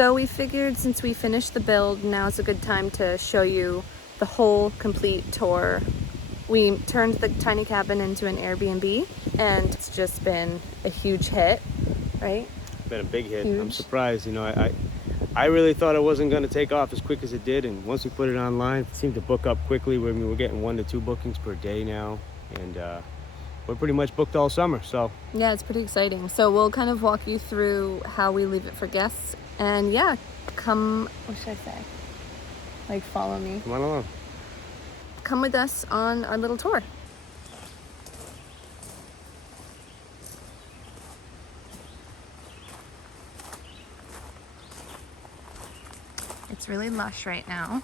So we figured since we finished the build, now's a good time to show you the whole complete tour. We turned the tiny cabin into an Airbnb and it's just been a huge hit, right? It's been a big hit. Huge. I'm surprised, you know, I really thought it wasn't going to take off as quick as it did, and once we put it online, it seemed to book up quickly. We're getting 1 to 2 bookings per day now, and we're pretty much booked all summer, so. Yeah, it's pretty exciting. So we'll kind of walk you through how we leave it for guests. And yeah, come, what should I say? Like, follow me. Come on along. Come with us on our little tour. It's really lush right now.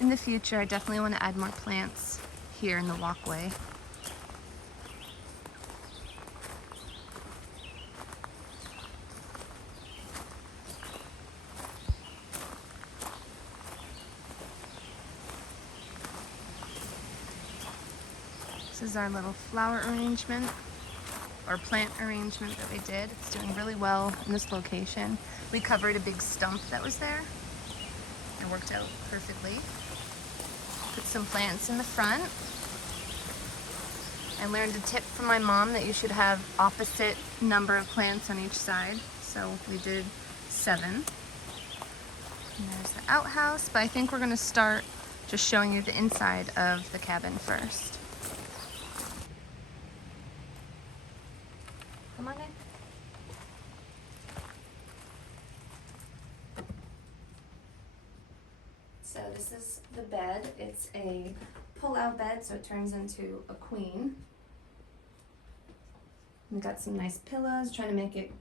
In the future, I definitely want to add more plants here in the walkway. This is our little flower arrangement or plant arrangement that we did. It's doing really well in this location. We covered a big stump that was there. It worked out perfectly. Put some plants in the front. I learned a tip from my mom that you should have opposite number of plants on each side. So we did 7. And there's the outhouse, but I think we're gonna start just showing you the inside of the cabin first. Come on in. So this is the bed. It's a pull-out bed, so it turns into a queen. We got some nice pillows, trying to make it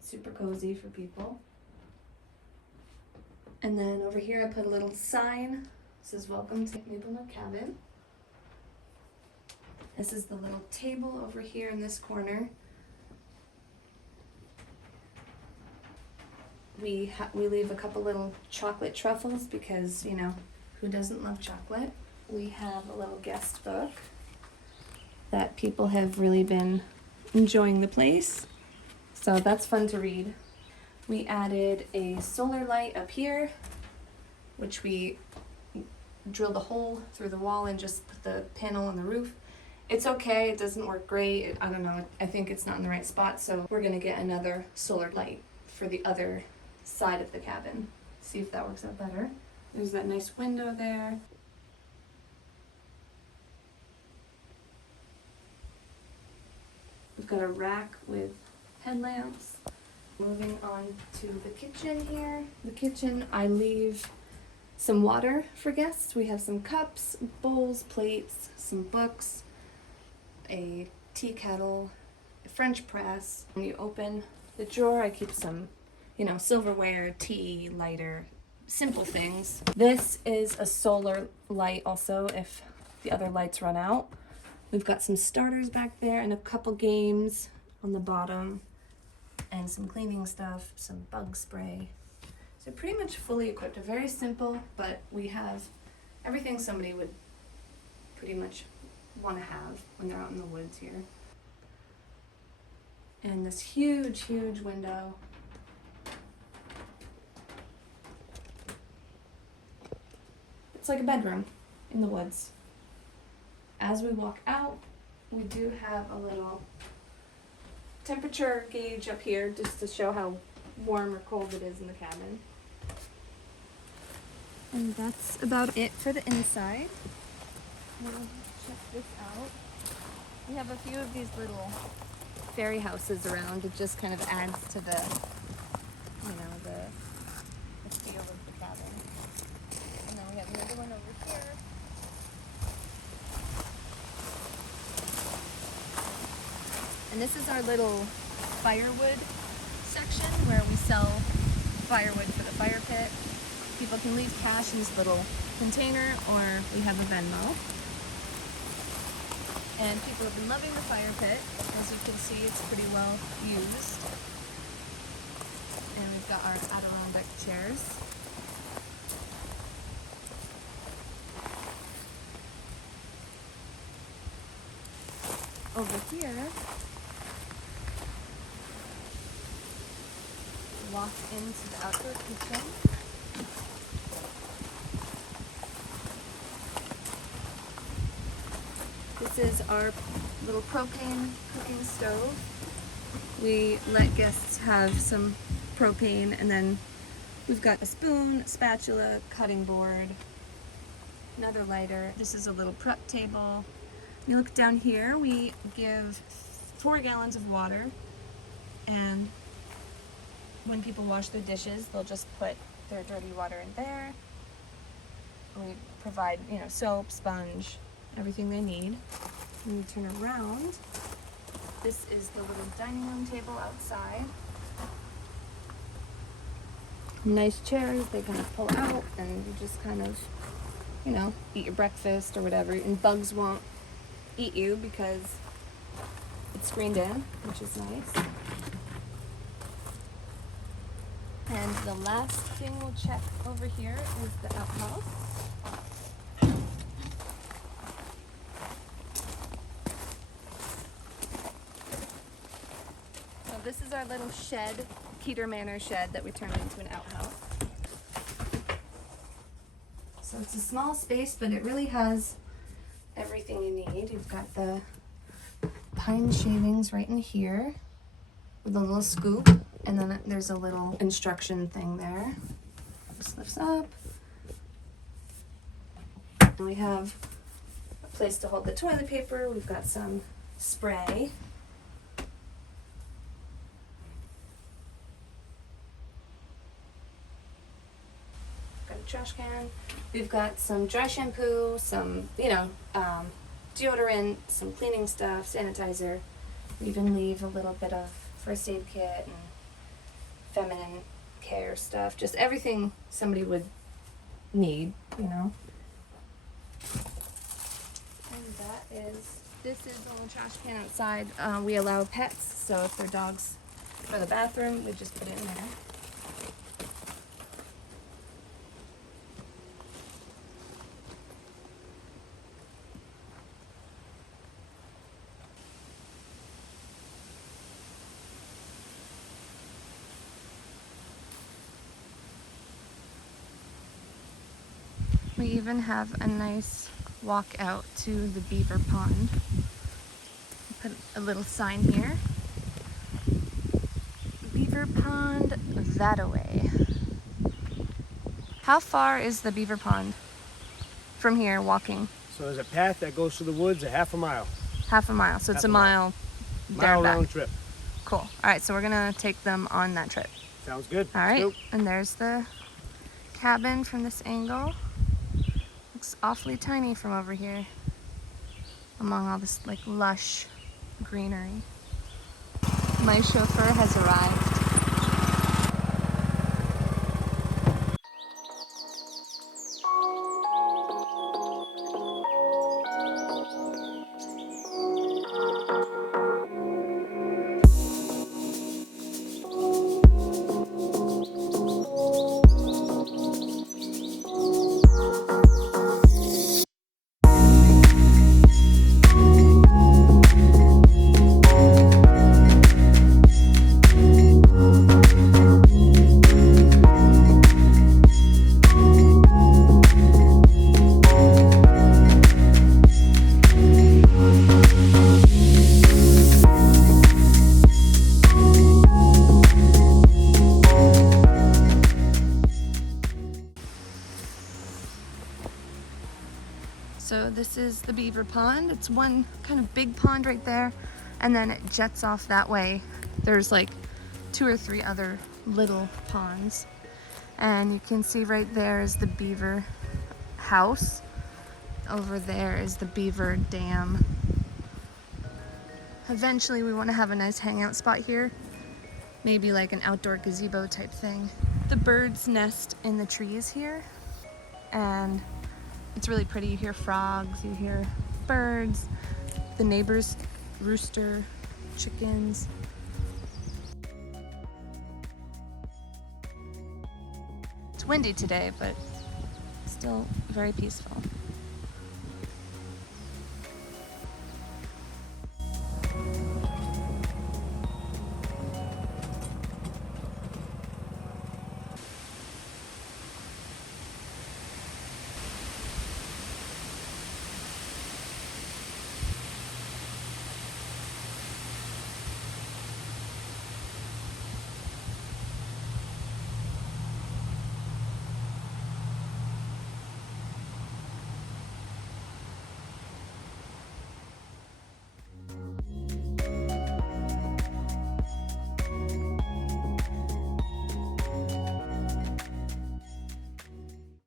super cozy for people. And then over here I put a little sign. It says, "Welcome to Maple Nook Cabin." This is the little table over here in this corner. We leave a couple little chocolate truffles because, you know, who doesn't love chocolate? We have a little guest book that people have really been enjoying the place. So that's fun to read. We added a solar light up here, which we drilled a hole through the wall and just put the panel on the roof. It's okay, it doesn't work great. I don't know, I think it's not in the right spot, so we're gonna get another solar light for the other side of the cabin. See if that works out better. There's that nice window there. We've got a rack with headlamps. Moving on to the kitchen here. The kitchen, I leave some water for guests. We have some cups, bowls, plates, some books, a tea kettle, a French press. When you open the drawer, I keep some, you know, silverware, tea, lighter, simple things. This is a solar light also if the other lights run out. We've got some starters back there and a couple games on the bottom and some cleaning stuff, some bug spray. So pretty much fully equipped. Very simple, but we have everything somebody would pretty much want to have when they're out in the woods here. And this huge, huge window. It's like a bedroom in the woods. As we walk out, we do have a little temperature gauge up here just to show how warm or cold it is in the cabin. And that's about it for the inside. Now check this out. We have a few of these little fairy houses around. It just kind of adds to the, you know, the feel of the cabin. And then we have another one over here. And this is our little firewood section where we sell firewood for the fire pit. People can leave cash in this little container, or we have a Venmo. And people have been loving the fire pit. As you can see, it's pretty well used. And we've got our Adirondack chairs. Over here, walk into the outdoor kitchen. This is our little propane cooking stove. We let guests have some propane, and then we've got a spoon, spatula, cutting board, another lighter. This is a little prep table. You look down here, we give 4 gallons of water, and when people wash their dishes, they'll just put their dirty water in there. We provide, soap, sponge, everything they need. When you turn around, this is the little dining room table outside. Nice chairs they kind of pull out, and you just kind of, eat your breakfast or whatever. And bugs won't eat you because it's screened in, which is nice. And the last thing we'll check over here is the outhouse. So this is our little shed, Keeter Manor shed, that we turned into an outhouse. So it's a small space, but it really has everything you need. You've got the pine shavings right in here with a little scoop, and then there's a little instruction thing there. This lifts up. And we have a place to hold the toilet paper. We've got some spray. Got a trash can. We've got some dry shampoo, some, deodorant, some cleaning stuff, sanitizer. We even leave a little bit of first aid kit and feminine care stuff. Just everything somebody would need, And this is a little trash can outside. We allow pets, so if their dogs go to the bathroom, we just put it in there. We even have a nice walk out to the beaver pond. Put a little sign here. Beaver pond that-a-way. How far is the beaver pond from here walking? So there's a path that goes through the woods a half a mile. Half a mile, so it's a mile there Mile and back. round trip. Cool. All right, so we're gonna take them on that trip. Sounds good. All right, Let's go. and there's the cabin from this angle. Looks awfully tiny from over here, among all this lush greenery. My chauffeur has arrived. So this is the beaver pond. It's one kind of big pond right there, and then it jets off that way. There's 2 or 3 other little ponds. And you can see right there is the beaver house. Over there is the beaver dam. Eventually we want to have a nice hangout spot here. Maybe an outdoor gazebo type thing. The birds nest in the trees here, and it's really pretty. You hear frogs, you hear birds, the neighbors rooster, chickens. It's windy today, but still very peaceful.